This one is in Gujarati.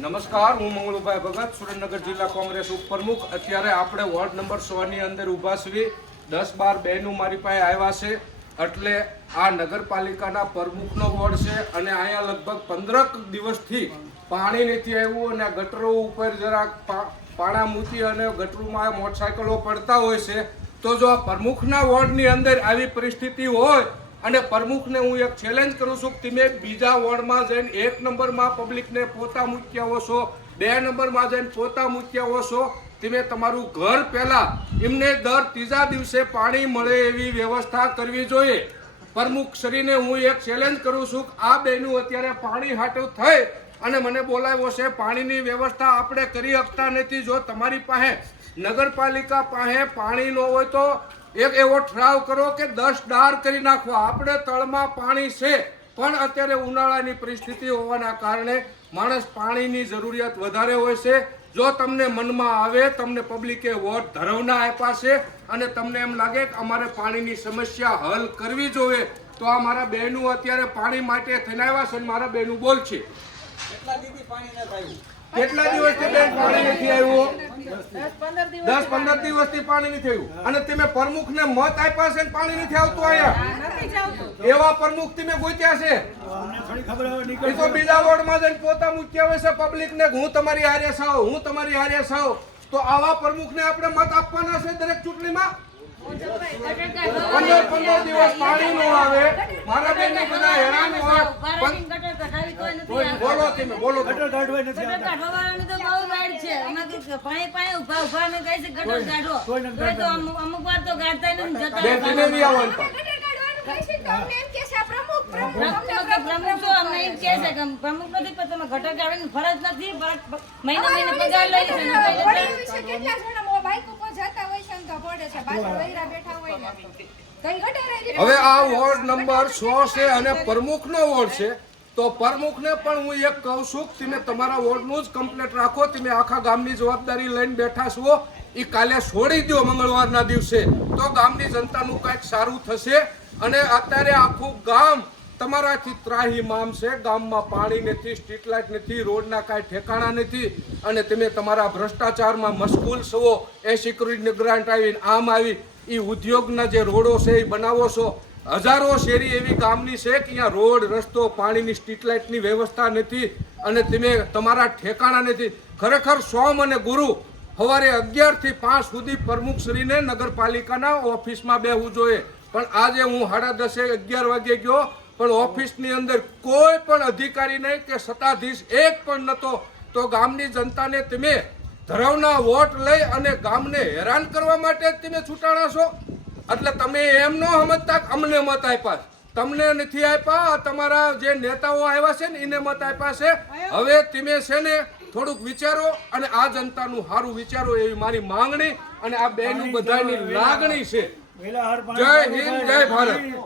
નમસ્કાર, હું મંગળુભાઈ ભગત, સુરેન્દ્રનગર જિલ્લા કોંગ્રેસ ઉપપ્રમુખ. અત્યારે આપણે વોર્ડ નંબર 100 ની અંદર ઊભા છીએ. 10-12 બહેનો મારી પાસે આવ્યા છે. એટલે આ નગરપાલિકાના પ્રમુખનો વોર્ડ છે અને અહીંયા લગભગ 15 દિવસથી પાણી નથી આવ્યું અને ગટરો ઉપર જરાક પાણા મૂકી અને ગટરોમાં મોટરસાયકલો પડતા હોય છે. તો જો આ પ્રમુખના વોર્ડની અંદર આવી પરિસ્થિતિ હોય અને પ્રમુખને હું એક ચેલેન્જ કરું છું કે તમે બીજા વોર્ડમાં જઈને 1 નંબરમાં પબ્લિકને પોતા મૂક્યા હો છો, 2 નંબરમાં જઈને પોતા મૂક્યા હો છો, તમે તમારું ઘર પહેલા એમને દર 3જા દિવસે પાણી મળે એવી વ્યવસ્થા કરવી જોઈએ. પ્રમુખ શ્રીને હું એક ચેલેન્જ કરું છું કે આ બેનું અત્યારે પાણી હાટું થઈ અને મને બોલાવ્યો છે. પાણીની વ્યવસ્થા આપણે કરી શકતા નથી. જો તમારી પાસે નગરપાલિકા પાસે પાણી ન હોય તો એક એવો ઠરાવ કરો કે 10 ડાર કરી નાખવા. આપણે તળમાં પાણી છે પણ અત્યારે ઉનાળાની પરિસ્થિતિ હોવાના કારણે માણસ પાણીની જરૂરિયાત વધારે હોય છે. જો તમને મનમાં આવે, તમને પબ્લિકે વોટ ધરવના આપ્યા છે અને તમને એમ લાગે કે અમારે પાણીની સમસ્યા હલ કરવી જોઈએ તો આ મારા બહેનો અત્યારે પાણી માટે થઈને આવ્યા છે. મારા બહેનો બોલ છે કેટલા દિવસથી બેન પાણી નથી આવ્યું? 10-15 દિવસથી પાણી નથી આવ્યું અને તમે પ્રમુખને મત આપ્યા છે ને પાણી નથી આવતું અહીંયા. એવા પ્રમુખ તમે ગોત્યા છે એ તો બીજા વોર્ડમાં જઈને પોતા મૂક્યા હોય છે પબ્લિકને હું તમારી હારે છું, હું તમારી હારે છું. તો આવા પ્રમુખને આપણે મત આપવાના છે દરેક ચૂંટણીમાં. 15 દિવસ પાણી નો આવે, મારા બેન ને બધા હેરાન હોય. બોલો તમે બોલો. ગટર કાઢવા નથી આવતા. કાઢવાની તો બહુ રાડ છે. અમારે પાણી પાણી ઊભા ઊભા ને કહે છે ગટર કાઢો. તો અમુક વાર તો કાઢતા નથી જતા. બેન તમે નહીં આવો પ્રમુખ તો અમને એમ કહે છે કે પ્રમુખ નથી પણ તમે ગટર કાઢવાની ફરજ નથી. મહિને પગાર લઈ છે. કેટલા જણા બાઈક ઉપર જતા હોય શંકા પડે છે, પાછળ વૈરા બેઠા હોય ને કઈ ગટર. હવે આ વોર્ડ નંબર 100 છે અને પ્રમુખનો વોર્ડ છે. તો પ્રમુખને પણ હું એક કહું છું કે તમે તમારા વોર્ડનું જ કમ્પ્લીટ રાખો. તમે આખા ગામની જવાબદારી લઈને બેઠા છો, એ કાલે છોડી દો મંગળવારના દિવસે તો ગામની જનતાનું કંઈક સારું થશે. અને અત્યારે આખું ગામ તમારાથી ત્રાહીમામ છે. ગામમાં પાણી નથી, સ્ટ્રીટ લાઇટ નથી, રોડના કાંઈ ઠેકાણા નથી અને તમે તમારા ભ્રષ્ટાચારમાં મશગુલ છો. એ સિક્યુરિટી ગ્રાન્ટ આવીને આમ આવી એ ઉદ્યોગના જે રોડો છે એ બનાવો છો. હજારો શેરી એવી ગામની છે કે અહીંયા રોડ, રસ્તો, પાણીની સ્ટ્રીટ લાઇટની વ્યવસ્થા નથી અને તમે તમારા ઠેકાણા નથી. ખરેખર સોમ અને ગુરુ સવારે 11 થી 5 સુધી પ્રમુખશ્રીને નગરપાલિકાના ઓફિસમાં બેસવું જોઈએ. પણ આજે હું 10:30 11 વાગે ગયો પણ ઓફિસની અંદર કોઈ પણ અધિકારી નહીં કે સત્તાધીશ એક પણ નહોતો. તો ગામની જનતાને તમે ધરાવના વોટ લઈ અને ગામને હેરાન કરવા માટે જ તમે છૂટાણા છો. એટલે તમે એમ ન સમજતા કે અમને મત આપ્યા, તમને નથી આપ્યા. તમારા જે નેતાઓ આવ્યા છે ને એને મત આપ્યા છે. હવે તમે છે ને થોડુંક વિચારો અને આ જનતાનું સારું વિચારો એવી મારી માંગણી અને આ બેનું બધાની લાગણી છે. જય હિન્દ, જય ભારત.